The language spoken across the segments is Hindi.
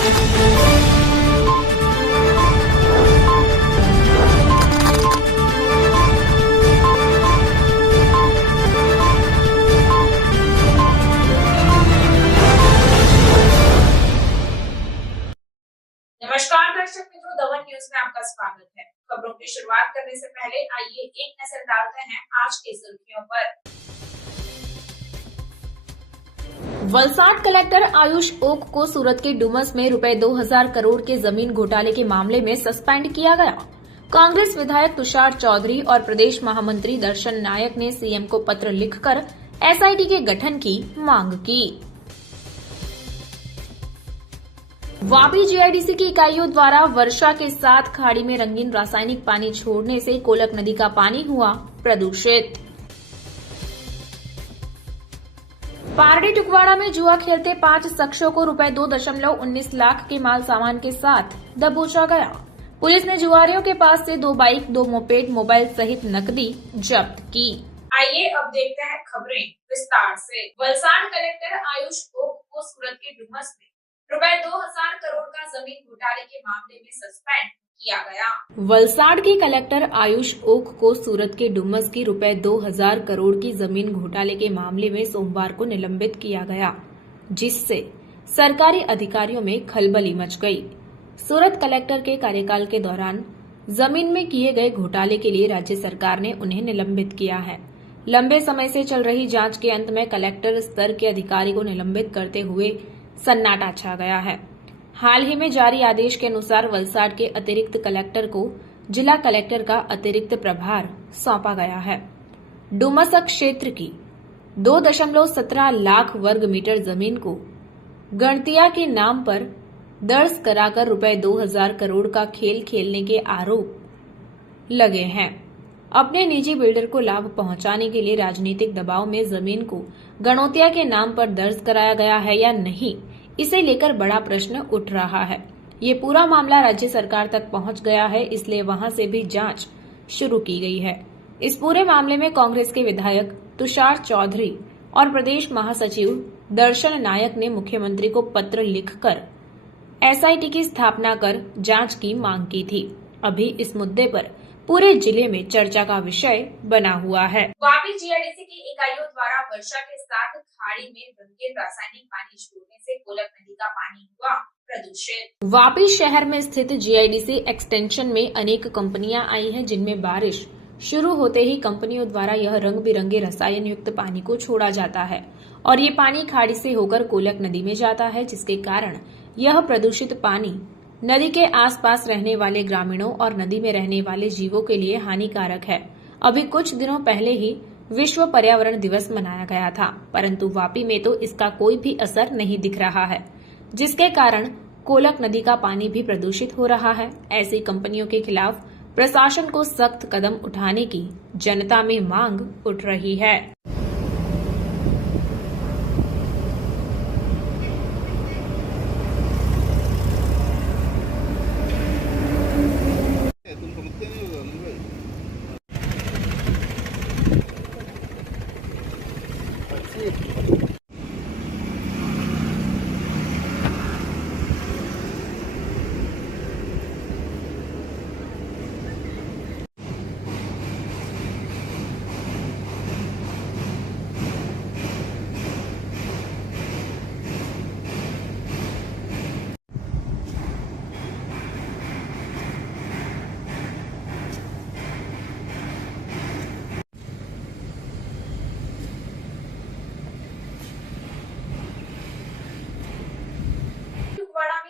नमस्कार दर्शक मित्रों, दमन न्यूज में आपका स्वागत है। खबरों की शुरुआत करने से पहले आइए एक नजर डालते हैं आज की सुर्खियों पर। वलसाड कलेक्टर आयुष ओक को सूरत के डुमस में रुपए 2000 करोड़ के जमीन घोटाले के मामले में सस्पेंड किया गया। कांग्रेस विधायक तुषार चौधरी और प्रदेश महामंत्री दर्शन नायक ने सीएम को पत्र लिखकर एसआईटी के गठन की मांग की। वापी जीआईडीसी की इकाइयों द्वारा वर्षा के साथ खाड़ी में रंगीन रासायनिक पानी छोड़ने से कोलक नदी का पानी हुआ प्रदूषित। पारडी टुकवाड़ा में जुआ खेलते 5 शख्सों को रुपए 2.19 लाख के माल सामान के साथ दबोचा गया। पुलिस ने जुआरियों के पास से 2 बाइक, 2 मोपेड, मोबाइल सहित नकदी जब्त की। आइए अब देखते हैं खबरें विस्तार से। वलसाड कलेक्टर आयुष ओक को सूरत के डुमस में रुपए 2000 करोड़ का जमीन घोटाले के मामले में सस्पेंड किया गया। वलसाड के कलेक्टर आयुष ओक को सूरत के डुमस की रुपए 2000 करोड़ की जमीन घोटाले के मामले में सोमवार को निलंबित किया गया, जिससे सरकारी अधिकारियों में खलबली मच गई। सूरत कलेक्टर के कार्यकाल के दौरान जमीन में किए गए घोटाले के लिए राज्य सरकार ने उन्हें निलंबित किया है। लंबे समय से चल रही जांच के अंत में कलेक्टर स्तर के अधिकारी को निलंबित करते हुए सन्नाटा छा गया है। हाल ही में जारी आदेश के अनुसार वलसाड के अतिरिक्त कलेक्टर को जिला कलेक्टर का अतिरिक्त प्रभार सौंपा गया है। डुमस क्षेत्र की 2.17 लाख वर्ग मीटर जमीन को गणतिया के नाम पर दर्ज कराकर रुपए 2000 करोड़ का खेल खेलने के आरोप लगे हैं। अपने निजी बिल्डर को लाभ पहुंचाने के लिए राजनीतिक दबाव में जमीन को गणोतिया के नाम पर दर्ज कराया गया है या नहीं, इसे लेकर बड़ा प्रश्न उठ रहा है। ये पूरा मामला राज्य सरकार तक पहुंच गया है, इसलिए वहां से भी जांच शुरू की गई है। इस पूरे मामले में कांग्रेस के विधायक तुषार चौधरी और प्रदेश महासचिव दर्शन नायक ने मुख्यमंत्री को पत्र लिखकर एसआईटी की स्थापना कर जांच की मांग की थी। अभी इस मुद्दे पर पूरे जिले में चर्चा का विषय बना हुआ है। वापी जीआईडीसी की इकाइयों द्वारा वर्षा के साथ खाड़ी में रंगीन रासायनिक पानी छोड़ने से कोलक नदी का पानी हुआ प्रदूषित। वापी शहर में स्थित जीआईडीसी एक्सटेंशन में अनेक कंपनियां आई हैं, जिनमें बारिश शुरू होते ही कंपनियों द्वारा यह रंग बिरंगे रसायन युक्त पानी को छोड़ा जाता है और ये पानी खाड़ी से होकर कोलक नदी में जाता है, जिसके कारण यह प्रदूषित पानी नदी के आसपास रहने वाले ग्रामीणों और नदी में रहने वाले जीवों के लिए हानिकारक है। अभी कुछ दिनों पहले ही विश्व पर्यावरण दिवस मनाया गया था, परंतु वापी में तो इसका कोई भी असर नहीं दिख रहा है, जिसके कारण कोलक नदी का पानी भी प्रदूषित हो रहा है। ऐसी कंपनियों के खिलाफ प्रशासन को सख्त कदम उठाने की जनता में मांग उठ रही है।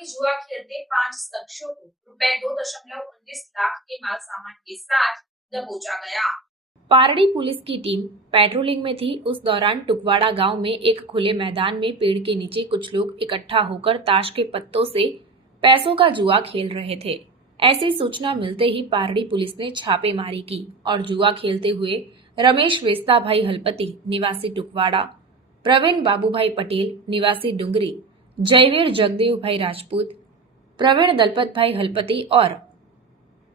जुआ खेलते 5 शख्सों को रुपए 2.19 लाख के माल सामान के साथ दबोचा गया। पारडी पुलिस की टीम पेट्रोलिंग में थी। उस दौरान टुकवाड़ा गांव में एक खुले मैदान में पेड़ के नीचे कुछ लोग इकट्ठा होकर ताश के पत्तों से पैसों का जुआ खेल रहे थे। ऐसी सूचना मिलते ही पारडी पुलिस ने छापेमारी की और जुआ खेलते हुए रमेश वेस्ता भाई हलपति निवासी टुकवाड़ा, प्रवीण बाबूभाई पटेल निवासी डुंगरी, जयवीर जगदेव भाई राजपूत, प्रवीण दलपत भाई हलपति और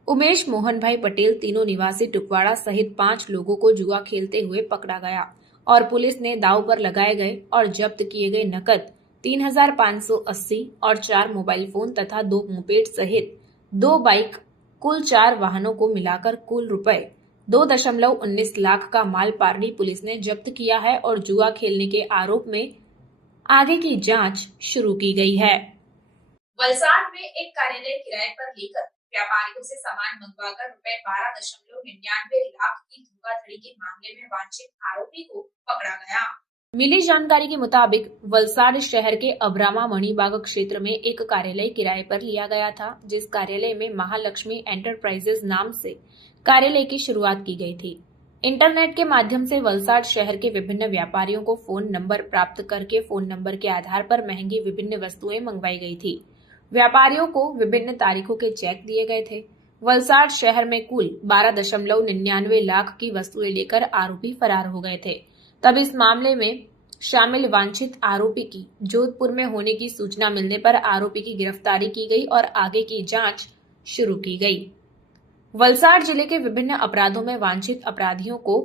उमेश मोहन भाई पटेल तीनों निवासी टुकवाड़ा सहित 5 लोगों को जुआ खेलते हुए पकड़ा गया और पुलिस ने दांव पर लगाए गए और जब्त किए गए नकद 3,580 और 4 मोबाइल फोन तथा 2 मोपेड सहित 2 बाइक कुल 4 वाहनों को मिलाकर कुल रुपए 2.19 लाख का माल पारडी पुलिस ने जब्त किया है और जुआ खेलने के आरोप में आगे की जांच शुरू की गई है। वलसाड में एक कार्यालय किराए पर लेकर व्यापारियों से सामान मंगवाकर रुपए 12.99 लाख की धोखाधड़ी के मामले में वांछित आरोपी को पकड़ा गया। मिली जानकारी के मुताबिक वलसाड शहर के अब्रामा मणिबाग क्षेत्र में एक कार्यालय किराए पर लिया गया था, जिस कार्यालय में महालक्ष्मी एंटरप्राइजेज नाम से कार्यालय की शुरुआत की गई थी। इंटरनेट के माध्यम से वलसाड शहर के विभिन्न व्यापारियों को फोन नंबर प्राप्त करके फोन नंबर के आधार पर महंगी विभिन्न वस्तुएं मंगवाई गई थी। व्यापारियों को विभिन्न तारीखों के चेक दिए गए थे। वलसाड शहर में कुल 12.99 लाख की वस्तुएं लेकर आरोपी फरार हो गए थे। तब इस मामले में शामिल वांछित आरोपी की जोधपुर में होने की सूचना मिलने पर आरोपी की गिरफ्तारी की गई और आगे की जांच शुरू की गई। वलसाड जिले के विभिन्न अपराधों में वांछित अपराधियों को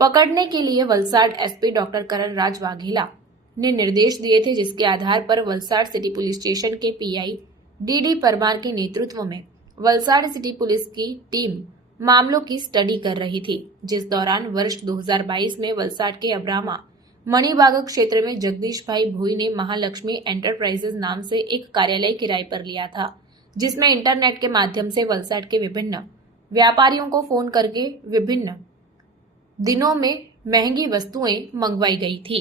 पकड़ने के लिए वलसाड एसपी डॉक्टर करण राज वाघेला ने निर्देश दिए थे, जिसके आधार पर वलसाड सिटी पुलिस स्टेशन के पीआई डीडी परमार के नेतृत्व में वलसाड सिटी पुलिस की टीम मामलों की स्टडी कर रही थी, जिस दौरान वर्ष 2022 में वलसाड के अब्रामा मणिबाग क्षेत्र में जगदीश भाई भोई ने महालक्ष्मी एंटरप्राइजेज नाम से एक कार्यालय किराए पर लिया था, जिसमें इंटरनेट के माध्यम से वलसाड के विभिन्न व्यापारियों को फोन करके विभिन्न दिनों में महंगी वस्तुएं मंगवाई गई थी।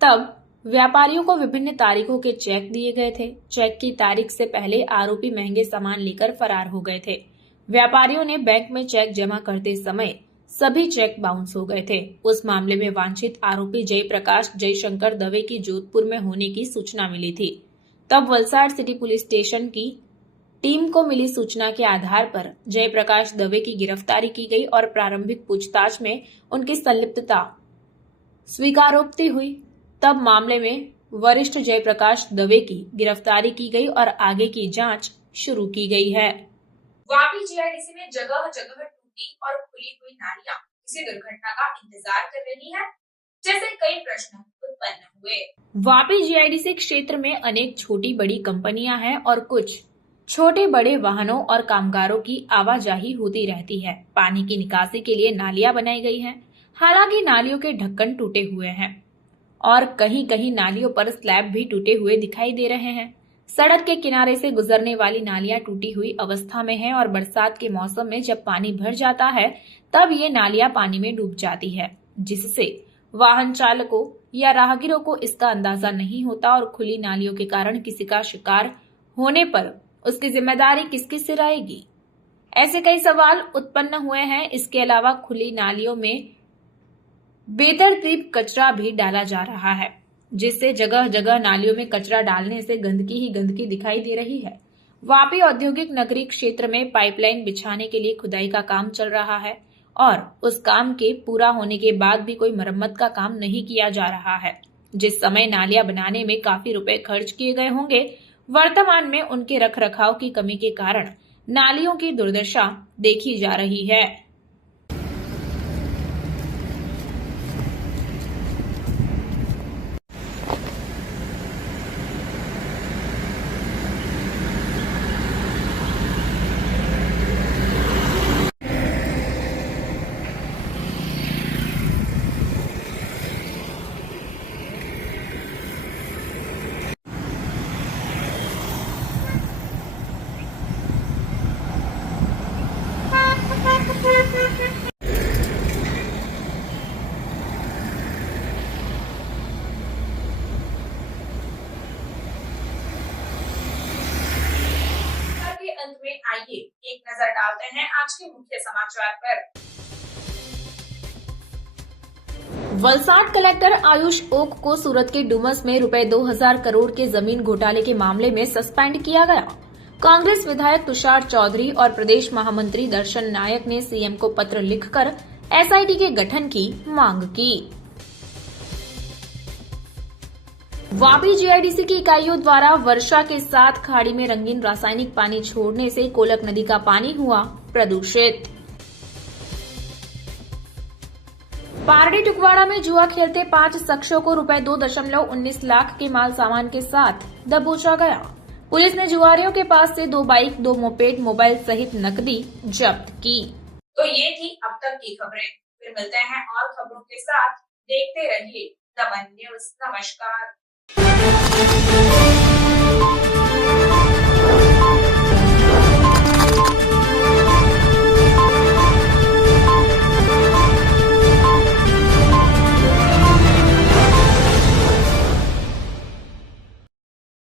तब व्यापारियों को विभिन्न तारीखों के चेक दिए गए थे। चेक की तारीख से पहले आरोपी महंगे सामान लेकर फरार हो गए थे। व्यापारियों ने बैंक में चेक जमा करते समय सभी चेक बाउंस हो गए थे। उस मामले में वांछित आरोपी जयप्रकाश जयशंकर दवे की जोधपुर में होने की सूचना मिली थी। तब वलसाड सिटी पुलिस स्टेशन की टीम को मिली सूचना के आधार पर जयप्रकाश दवे की गिरफ्तारी की गई और प्रारंभिक पूछताछ में उनकी संलिप्तता स्वीकारोक्ति हुई। तब मामले में वरिष्ठ जयप्रकाश दवे की गिरफ्तारी की गई और आगे की जांच शुरू की गई है। वापी जीआईडीसी में जगह जगह टूटी और खुली हुई नालियां किसी दुर्घटना का इंतजार कर रही है, जैसे कई प्रश्न उत्पन्न हुए। वापी जीआईडीसी क्षेत्र में अनेक छोटी बड़ी कंपनियां हैं और कुछ छोटे बड़े वाहनों और कामगारों की आवाजाही होती रहती है। पानी की निकासी के लिए नालियां बनाई गई हैं। हालांकि नालियों के ढक्कन टूटे हुए हैं और कहीं कहीं नालियों पर स्लैब भी टूटे हुए दिखाई दे रहे हैं। सड़क के किनारे से गुजरने वाली नालियां टूटी हुई अवस्था में हैं और बरसात के मौसम में जब पानी भर जाता है तब ये नालियां पानी में डूब जाती है, जिससे वाहन चालकों या राहगीरों को इसका अंदाजा नहीं होता और खुली नालियों के कारण किसी का शिकार होने पर उसकी जिम्मेदारी किसके सिर आएगी। ऐसे कई सवाल उत्पन्न हुए हैं। इसके अलावा खुली नालियों में बेतरतीब कचरा भी डाला जा रहा है, जिससे जगह जगह नालियों में कचरा डालने से गंदगी ही गंदगी दिखाई दे रही है। वापी औद्योगिक नगरी क्षेत्र में पाइपलाइन बिछाने के लिए खुदाई का काम चल रहा है और उस काम के पूरा होने के बाद भी कोई मरम्मत का काम नहीं किया जा रहा है। जिस समय नालियां बनाने में काफी रुपए खर्च किए गए होंगे, वर्तमान में उनके रखरखाव की कमी के कारण नालियों की दुर्दशा देखी जा रही है। अंत में आइए एक नजर डालते हैं आज के मुख्य समाचार पर। वलसाड कलेक्टर आयुष ओक को सूरत के डुमस में रुपए 2000 करोड़ के जमीन घोटाले के मामले में सस्पेंड किया गया। कांग्रेस विधायक तुषार चौधरी और प्रदेश महामंत्री दर्शन नायक ने सीएम को पत्र लिखकर एसआईटी के गठन की मांग की। वापी जीआईडीसी की इकाइयों द्वारा वर्षा के साथ खाड़ी में रंगीन रासायनिक पानी छोड़ने से कोलक नदी का पानी हुआ प्रदूषित। पारडी टुकवाड़ा में जुआ खेलते 5 शख्सों को रुपए 2.19 लाख के माल सामान के साथ दबोचा गया। पुलिस ने जुआरियों के पास से 2 बाइक, 2 मोपेड, मोबाइल सहित नकदी जब्त की। तो ये थी अब तक की खबरें। फिर मिलते हैं और खबरों के साथ। देखते रहिए द वन न्यूज। नमस्कार।